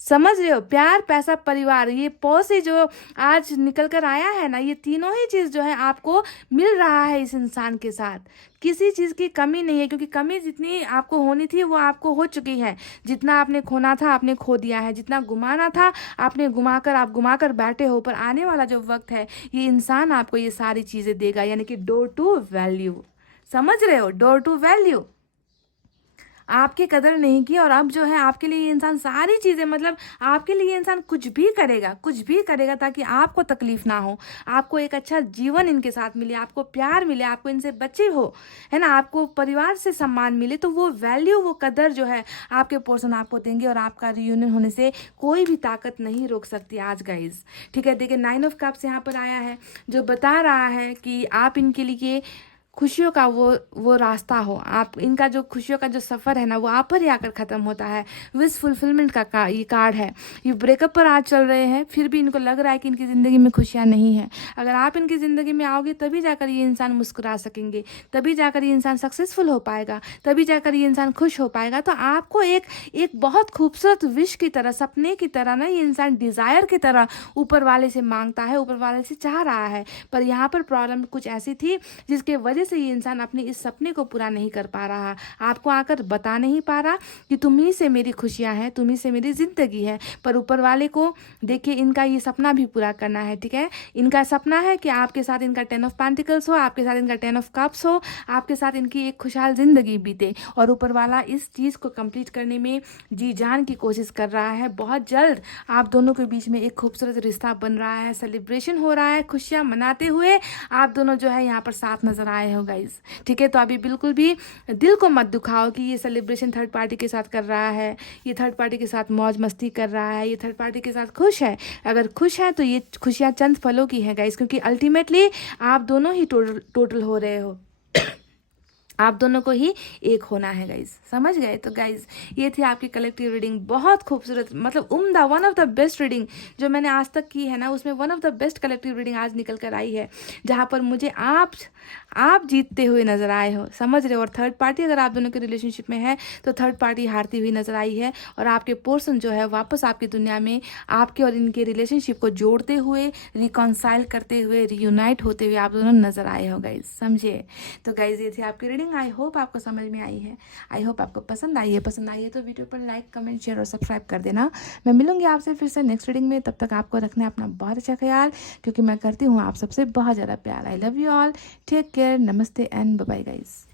समझ रहे हो, प्यार, पैसा, परिवार, ये पौ से जो आज निकल कर आया है ना, ये तीनों ही चीज़ जो है आपको मिल रहा है इस इंसान के साथ। किसी चीज़ की कमी नहीं है, क्योंकि कमी जितनी आपको होनी थी वो आपको हो चुकी है। जितना आपने खोना था आपने खो दिया है, जितना गुमाना था आपने आप गुमा कर बैठे हो। पर आने वाला जो वक्त है ये इंसान आपको ये सारी चीज़ें देगा, यानी कि डोर टू वैल्यू। समझ रहे हो, डोर टू वैल्यू। आपकी कदर नहीं की, और अब जो है आपके लिए ये इंसान सारी चीज़ें, मतलब आपके लिए ये इंसान कुछ भी करेगा ताकि आपको तकलीफ ना हो, आपको एक अच्छा जीवन इनके साथ मिले, आपको प्यार मिले, आपको इनसे बच्चे हो, है ना, आपको परिवार से सम्मान मिले, तो वो वैल्यू, वो कदर जो है आपके पर्सन आपको देंगे, और आपका रियूनियन होने से कोई भी ताकत नहीं रोक सकती आज गाइज। ठीक है, देखिए 9 ऑफ कप्स यहाँ पर आया है, जो बता रहा है कि आप इनके लिए खुशियों का वो रास्ता हो, आप इनका जो खुशियों का जो सफ़र है ना, वो आप पर ही आकर ख़त्म होता है। विश फुलफिलमेंट का ये कार्ड है। ये ब्रेकअप पर आज चल रहे हैं, फिर भी इनको लग रहा है कि इनकी ज़िंदगी में खुशियाँ नहीं हैं। अगर आप इनकी ज़िंदगी में आओगे तभी जाकर ये इंसान मुस्कुरा सकेंगे, तभी जाकर ये इंसान सक्सेसफुल हो पाएगा, तभी जाकर ये इंसान खुश हो पाएगा। तो आपको एक बहुत खूबसूरत विश की तरह, सपने की तरह ना, ये इंसान डिज़ायर की तरह ऊपर वाले से मांगता है, ऊपर वाले से चाह रहा है। पर यहाँ पर प्रॉब्लम कुछ ऐसी थी जिसके वजह से ये इंसान अपने इस सपने को पूरा नहीं कर पा रहा, आपको आकर बता नहीं पा रहा कि तुम ही से मेरी खुशियां हैं, तुम ही से मेरी जिंदगी है। पर ऊपर वाले को देखिए, इनका ये सपना भी पूरा करना है। ठीक है, इनका सपना है कि आपके साथ इनका 10 ऑफ पेंटिकल्स हो, आपके साथ इनका 10 ऑफ कप्स हो, आपके साथ इनकी एक खुशहाल जिंदगी बीते, और ऊपर वाला इस चीज़ को कंप्लीट करने में जी जान की कोशिश कर रहा है। बहुत जल्द आप दोनों के बीच में एक खूबसूरत रिश्ता बन रहा है, सेलिब्रेशन हो रहा है, खुशियां मनाते हुए आप दोनों जो है यहाँ पर साथ नजर आए हो गाइज। ठीक है, तो अभी बिल्कुल भी दिल को मत दुखाओ कि ये सेलिब्रेशन थर्ड पार्टी के साथ कर रहा है, ये थर्ड पार्टी के साथ मौज मस्ती कर रहा है, ये थर्ड पार्टी के साथ खुश है। अगर खुश है तो ये खुशियाँ चंद पलों की है गाइज, क्योंकि अल्टीमेटली आप दोनों ही टोटल हो रहे हो, आप दोनों को ही एक होना है गाइज, समझ गए। तो गाइज ये थी आपकी कलेक्टिव रीडिंग, बहुत खूबसूरत, मतलब उम्दा, one of the best reading जो मैंने आज तक की है ना, उसमें one of the best collective reading आज निकल कर आई है, जहाँ पर मुझे आप जीतते हुए नजर आए हो, समझ रहे हो। और थर्ड पार्टी अगर आप दोनों के रिलेशनशिप में है तो थर्ड पार्टी हारती हुई नजर आई है, और आपके पर्सन जो है वापस आपकी दुनिया में आपके और इनके रिलेशनशिप को जोड़ते हुए, रिकॉन्साइल करते हुए, रियूनाइट होते हुए आप दोनों नजर आए हो गाइज, समझे। तो गाइज ये थी आपकी रीडिंग, आई होप आपको समझ में आई है, आई होप आपको पसंद आई है तो वीडियो पर लाइक, कमेंट, शेयर और सब्सक्राइब कर देना। मैं मिलूंगी आपसे फिर से नेक्स्ट रीडिंग में, तब तक आपको रखना है अपना बहुत अच्छा ख्याल, क्योंकि मैं करती हूँ आप सबसे बहुत ज़्यादा प्यार। I love you all, take care, namaste and bye bye guys.